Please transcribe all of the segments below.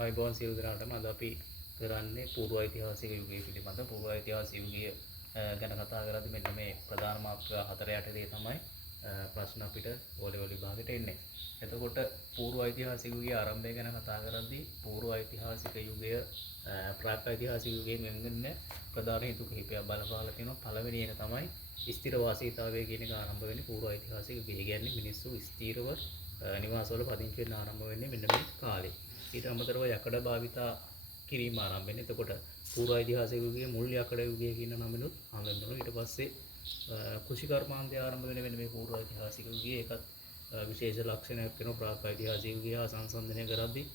ආයුබෝවන් සියලු දෙනාටම අද අපි කරන්නේ පූර්ව ඓතිහාසික යුගය පිළිබඳ පූර්ව ඓතිහාසික යුගය ගැන කතා කරද්දී මෙන්න මේ ප්‍රධාන මාතෘකා හතර යටතේ තමයි ප්‍රශ්න අපිට ඕලෙවල් විභාගෙට එන්නේ. එතකොට පූර්ව ඓතිහාසික යුගයේ ආරම්භය ගැන කතා කරද්දී පූර්ව ඓතිහාසික යුගය ප්‍රාක් ඓතිහාසික යුගයෙන් වෙන්වෙන්නේ ප්‍රධාන හේතු කිහිපයක් බලපාලා තියෙනවා. පළවෙනි එක තමයි ස්ථිරවාසීතාවය කියන එක ආරම්භ වෙන්නේ පූර්ව ඓතිහාසික යුගය. කියන්නේ මිනිස්සු ස්ථිරව නිවාසවල පදිංචි වෙන්න ආරම්භ වෙන්නේ මෙන්න මේ කාලේ. ඊට අමතරව යකඩ භාවිතා කිරීම ආරම්භ වෙන්නේ. එතකොට පූර්ව ඓතිහාසික යුගයේ මුල් යකඩ යුගය කියන නමිනුත් හඳුන්වනවා. ඊට පස්සේ කෘෂිකර්මාන්තය ආරම්භ වෙන්නේ මෙන්න මේ පූර්ව ඓතිහාසික යුගයේ. ඒකත් විශේෂ ලක්ෂණයක් වෙනවා ප්‍රාක් ඓතිහාසික යුගය හා සංසන්දනය කරද්දී.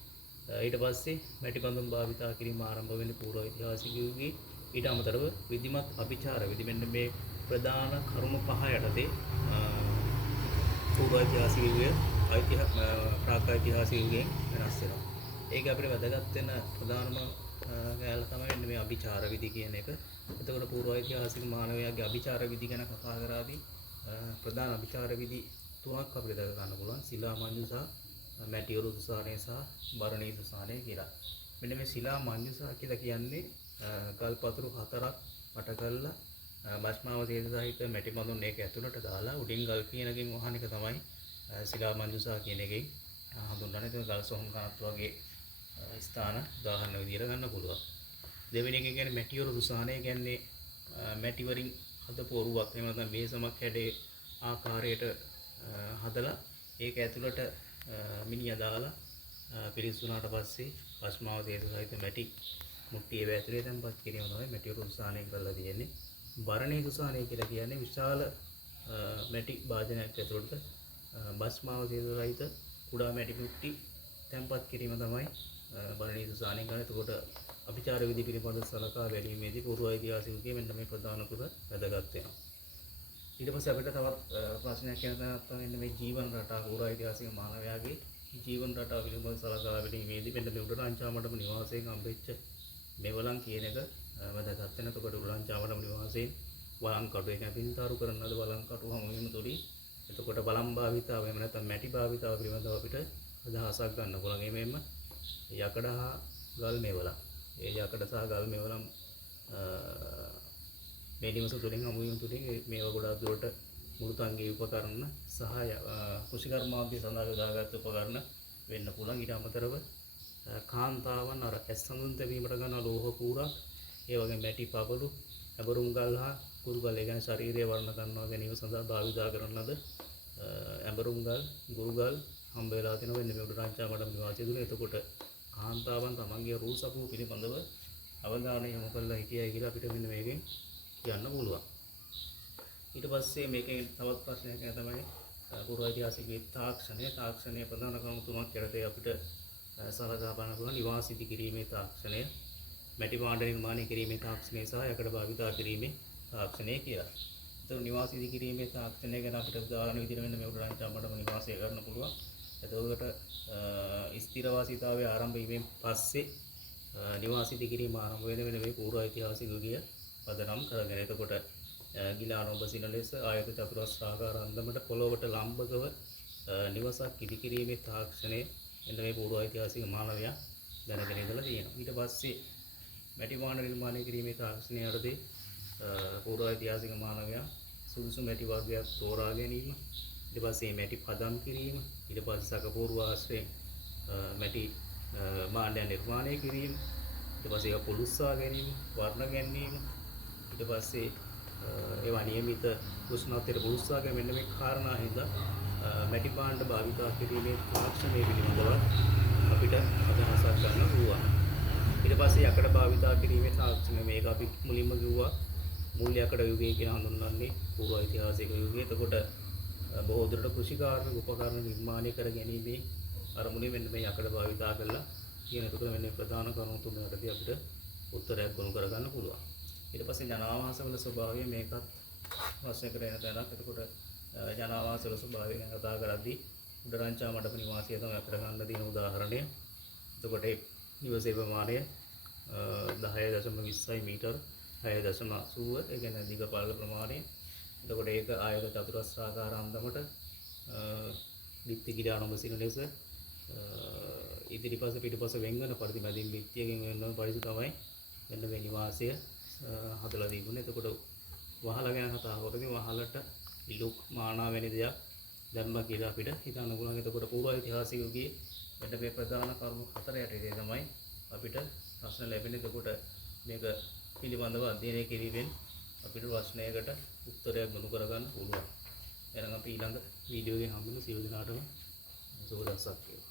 ඊට පස්සේ මැටි බඳුන් භාවිතා කිරීම ආරම්භ වෙන්නේ පූර්ව ඓතිහාසික යුගයේ. ඊට අමතරව විධිමත් අභිචාර විධි මෙන්න මේ ප්‍රධාන කරුණු පහ යටතේ පූර්ව ඓතිහාසික යුගය ප්‍රාක් ඓතිහාසික යුගයෙන් වෙනස් වෙනවා. ඒක අපිට වැදගත් වෙන ප්‍රධානම කැලල තමයි මේ අභිචාර විධි කියන එක. එතකොට පූර්ව ඓතිහාසික මානවයාගේ අභිචාර විධි ගැන කතා කරාදී ප්‍රධාන අභිචාර විධි තුනක් අපිට දැක ගන්න පුළුවන්. ශිලා මඤ්ඤු සහ මැටිඔරු දුසානය සහ බරණී දුසානය කියලා. මෙන්න මේ ශිලා මඤ්ඤු සහ කියලා කියන්නේ ගල් පතුරු හතරක් වට කරලා බස්මාව තේද සහිත මැටි බඳුන් ඒක ඇතුළට දාලා උඩින් ගල් කියනකින් වහන එක තමයි ශිලා මඤ්ඤු සහ කියන එකෙන් හඳුන්වන්නේ. ඒක ගල් සොහොන් කනත් වගේ ස්ථාන උදාහරණ විදිහට ගන්න පුළුවන්. දෙවෙනි එක කියන්නේ මැටිඔරු දුසානය කියන්නේ මැටි වලින් හදපු ඔරුවක් එහෙම නැත්නම් මේසමක් හැඩේ ආකාරයට හදලා ඒක ඇතුළට මිනිහා දාලා පිරිසුනාට පස්සේ පස්මාව තේද සහිත මැටි මුට්ටියේ ඇතුලේ තැන්පත් කිරීම තමයි මැටිඔරු දුසානය කරලා තියෙන්නේ. බරණී දුසානය කියලා කියන්නේ විශාල මැටි භාජනයක් ඇතුළට බස්මාව තේද සහිත කුඩා මැටි මුට්ටි තැන්පත් කිරීම තමයි බරණී දුසානය කරන්නේ. එතකොට අභිචාර විධි පිළිබඳ සලකා බැලීමේදී පූර්ව ඓතිහාසික යුගයේ මෙන්න මේ ප්‍රධාන කුල වැදගත් වෙනවා. ඊට පස්සේ අපිට තවත් ප්‍රශ්නයක් යන තැනක් තමයි මේ ජීවන රටාව පූර්ව ඓතිහාසික මානවයාගේ ජීවන රටාව පිළිබඳ සලකා බැලීමේදී මෙන්න මේ උඩරංචාමඩම නිවාසයෙන් හම්බෙච්ච මෙවලම් කියන එක වැදගත් වෙන. එතකොට උඩරංචාමඩම නිවාසයෙන් වළං කටු එක පින්තාරු කරන ලද වළං කටු හමු වීම තුලින් එතකොට බලම් භාවිතාව එහෙම නැත්නම් මැටි භාවිතාව පිළිබඳව අපිට අදහසක් ගන්න පුළුවන්. එමෙන්න යකඩ හා ගල් මෙවලම්. ඒ යකඩ සහ ගල් මෙවලම් මේ නිවස තුලින් හමු වීම තුලින් මේවා ගොඩාක් දුරට මෘතංගී උපකරණ සහ කෘෂිකර්මාන්තය සඳහා යොදාගත් උපකරණ වෙන්න පුළුවන්. ඊට අමතරව කාන්තාවන් අර ඇස් සඳුන් තැබීමට ගන්න ලෝහ කූරා, ඒ වගේ මැටි පබළු, ඇඹරුම් ගල් හා කුරුගල්, ඒ කියන්නේ ශාරීරික වර්ණ ගන්නවා ගැනීම සඳහා භාවිතා කරන ලද ඇඹරුම් ගල්, ගුරුගල් හම්බ වෙලා තිනවා වෙන මේ උඩරංචාමඩම නිවාසය තුල. එතකොට කාන්තාවන් තමන්ගේ රූ සපුව පිළිබඳව අවධානය යොමු කරලා හිටියයි කියලා අපිට මෙන්න මේකෙන් කියන්න පුළුවන්. ඊට පස්සේ මේකෙන් තවත් ප්‍රශ්නයක් තමයි පූර්ව ඓතිහාසික තාක්ෂණය ප්‍රධාන කරුණු තුනක් යටතේ අපිට සලකා බලන්න පුළුවන්. නිවාස ඉදි කිරීමේ තාක්ෂණය, මැටි භාණ්ඩ නිර්මාණය කිරීමේ තාක්ෂණය සහ යකඩ භාවිතා කිරීමේ තාක්ෂණය කියලා. ඒතකොට නිවාස ඉදි කිරීමේ තාක්ෂණය ගැන අපිට උදාහරණ විදිහට මෙන්න මේ උඩරංචාමඩම නිවාසය කරන්න පුළුවන්. එතකොට ස්ථිරවාසීතාවයේ ආරම්භ වීමෙන් පස්සේ නිවාස ඉදි කිරීම ආරම්භ වෙන මේ පූර්ව ඓතිහාසික යුගය පදනම් කරගෙන. එතකොට ගිලාන ඔබසින ලෙස ආයත චතුරස්‍රාකාර අන්දමට පොළොවට ලම්බකව නිවසක් ඉදි කිරීමේ තාක්ෂණය එන්න මේ පූර්ව ඓතිහාසික මානවයා දැනගෙන ඉඳලා තියෙනවා. ඊට පස්සේ මැටි භාණ්ඩ නිර්මාණය කිරීමේ තාක්ෂණය යටතේ පූර්ව ඓතිහාසික මානවයා සුදුසු මැටි වර්ගයක් තෝරා ගැනීම, ඊට පස්සේ මැටි පදම් කිරීම, ඊට පස්සේ සකපෝරුව ආශ්‍රයෙන් මැටි භාණ්ඩ නිර්මාණය කිරීම, ඊට පස්සේ ඒක පුළුස්සා ගැනීම, වර්ණ ගැනීම, ඊට පස්සේ ඒවා නියමිත උෂ්ණත්වයට පුළුස්සා ගැනීම, මෙන්න මේ කාරණා හින්දා මැටි භාණ්ඩ භාවිතා කිරීමේ තාක්ෂණය පිළිබඳව අපිට අදහසක් ගන්න පුළුවන්. ඊට පස්සේ යකඩ භාවිතා කිරීමේ තාක්ෂණය, මේක අපි මුලින්ම කිව්වා මුල් යකඩ යුගය කියලා හඳුන්වන්නේ පූර්ව ඓතිහාසික යුගය. එතකොට බොහෝ දුරට කෘෂිකාර්මික උපකරණ නිර්මාණය කර ගැනීමේ අරමුණේ මෙන්න මේ යකඩ භාවිතා කළා කියන. එතකොට මෙන්න ප්‍රධාන කරුණු තුන යටතේ අපිට උත්තරයක් ගොනු කරගන්න පුළුවන්. ඊට පස්සේ ජනාවාසවල ස්වභාවය මේකත් ප්‍රශ්න කරගෙන තැනක්. එතකොට ජනාවාසවල ස්වභාවය ගැන කතා කරද්දී උඩරංචාමඩම නිවාසය තමයි අපිට ගන්න දින උදාහරණය. එතකොට ඒ නිවසේ ප්‍රමාණය 10.20 මීටර, 6.80, ඒ කියන්නේ දිග පළල ප්‍රමාණය. එතකොට ඒක ආයත චතුරස්‍රාකාර අන්දමට දිත්ති ගිලාන ඔබසින ලෙස ඉදිරිපස පිටිපස වෙන් වෙන පරිදි මැදින් බිත්තියකින් වෙන් වෙන පරිදි තමයි මෙන්න මේ නිවාසය හදලා තිබුණේ. එතකොට වහල ගැන කතා කරද්දී වහලට ඉලුක් මානා වැනි දෙයක් දැම්මා කියලා අපිට හිතන්න පුළුවන්. එතකොට පූර්ව ඓතිහාසිකයෝගේ මෙන්න මේ ප්‍රධාන කරුණු හතර යටතේ තමයි අපිට ප්‍රශ්න ලැබෙන්නේ. එතකොට මේක පිළිබඳව අධ්‍යයනය කිරීමෙන් අපිට ප්‍රශ්නයකට උත්තරයක් ගොනු කරගන්න පුළුවන්. එහෙනම් අපි ඊළඟ වීඩියෝ එකෙන් හම්බෙමු. සියලු දෙනාටම සුබ දවසක්.